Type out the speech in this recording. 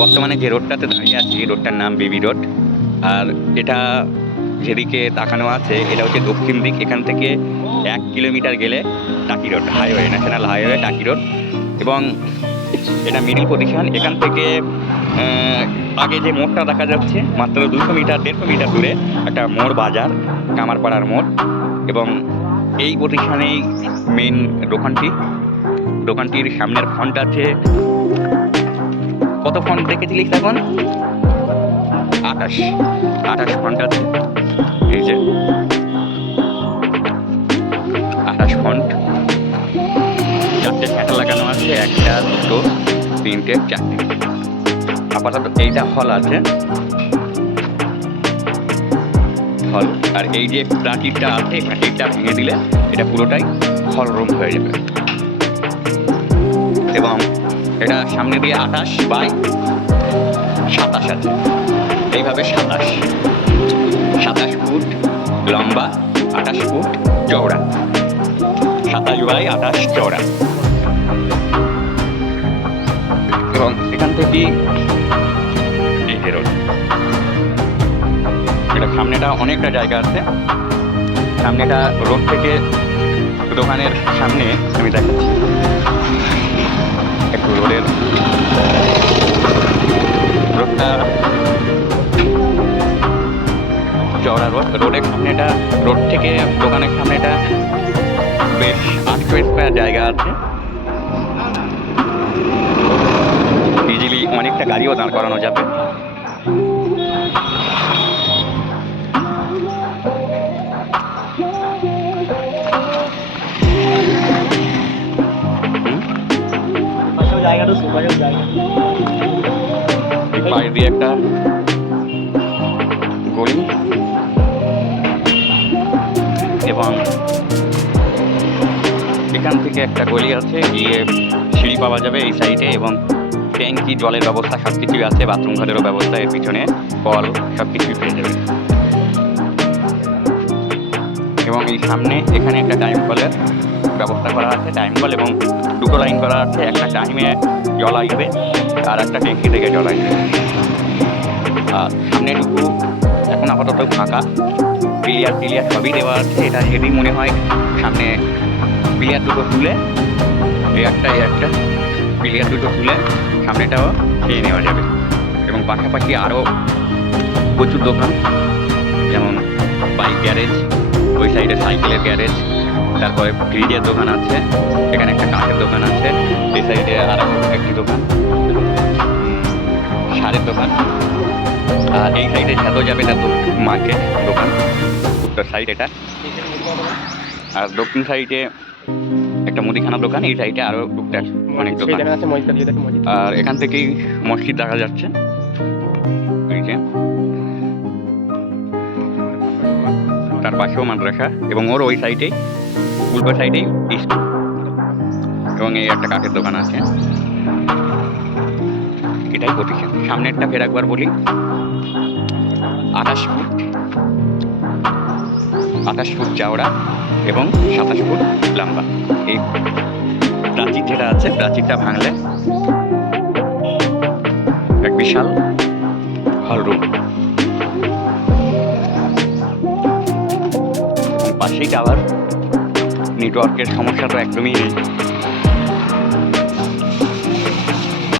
বর্তমানে যে রোডটাতে দাঁড়িয়ে আছি এই রোডটার নাম বিবি রোড। আর এটা যেদিকে তাকানো আছে এটা হচ্ছে দক্ষিণ দিক। এখান থেকে 1 কিলোমিটার গেলে টাকি রোড, হাইওয়ে, ন্যাশনাল হাইওয়ে টাকি রোড। এবং এটা মিডিল পজিশন। এখান থেকে আগে যে মোড়টা দেখা যাচ্ছে মাত্র 200 মিটার 150 মিটার দূরে একটা মোড় বাজার, কামারপাড়ার মোড়। এবং এই পজিশনেই মেন দোকানটির সামনের ফন্ট আছে, কত ফন্ট দেখেছিলিস এখন? 28 ফন্ট আছে। এই যে 28 ফন্ট, 4টে ফ্যাটা লাগানো আছে, 1টা 2টো 3টে 4টে। আপাতত এইটা হল আছে, হল। আর এই যে প্রাচীরটা আছে, প্রাচীরটা ভেঙে দিলে এটা পুরোটাই হল রুম হয়ে যাবে। এবং এটা সামনে দিয়ে 28/27 আছে। এইভাবে 27 ফুট লম্বা, 28 ফুট চওড়া, 27/28 চওড়া। এবং এখান থেকে এই যে রোড, এটা সামনেটা অনেকটা জায়গা আছে। সামনেটা রোড থেকে দোকানের সামনে আমি দেখাচ্ছি একটু রোডটা চওড়া রোডের সামনেটা, রোড থেকে দোকানের সামনেটা বেশ 800 স্কোয়ার জায়গা আছে। ইজিলি অনেকটা গাড়িও দাঁড় করানো যাবে। বাইরে দিয়ে একটা গলি এবং এখান থেকে একটা গলি আছে, গিয়ে সিঁড়ি পাওয়া যাবে এই সাইডে। এবং ট্যাঙ্কি, জলের ব্যবস্থা সব কিছুই আছে, বাথরুম ঘরেরও ব্যবস্থা, এর পিছনে কল, সব কিছুই পেয়ে যাবে। এবং এই সামনে এখানে একটা টাইম কলের ব্যবস্থা করা আছে, টাইম কল, এবং 2টো লাইন করা আছে। একটা টাইমে জল আসবে আর একটা ট্যাঙ্কি থেকে জল আসবে। আর সামনেটুকু এখন আপাতত ফাঁকা, পিলিয়ার সবই দেওয়া আছে। এটা যদি মনে হয় সামনে পিলিয়ার দুটো তুলে, এই একটা পিলিয়ার দুটো তুলে সামনেটাও খেয়ে নেওয়া যাবে। এবং পাশাপাশি আরও প্রচুর দোকান, যেমন বাইক গ্যারেজ, ওই সাইডে সাইকেলের গ্যারেজ, তারপরে ফ্রিজের দোকান আছে, এখানে একটা কাঠের দোকান আছে, এই সাইডে আরও একটি দোকান, সারের দোকান। আর এই সাইডে যত যাবে তত মার্কেট দোকান, উত্তর সাইড এটা। আর দক্ষিণ সাইডে একটা মুদিখানা দোকান, এই সাইডে আরও টুকটাক অনেক দোকান। আর এখান থেকেই মসজিদ দেখা যাচ্ছে, এই যে তার পাশেও মাদ্রাসা, এবং ওর ওই সাইডেই উল্টো সাইডেই স্কুল। এবং এই একটা কাঠের দোকান আছে। এটাই প্রতিষ্ঠান। সামনেরটা ফের একবার বলি, 28 ফুট চওড়া এবং 27 ফুট লম্বা। এই প্রাচীর যেটা আছে, প্রাচীরটা ভাঙলে এক বিশাল হল রুম। পাশেই টাওয়ার, নেটওয়ার্কের সমস্যা তো একদমই নেই।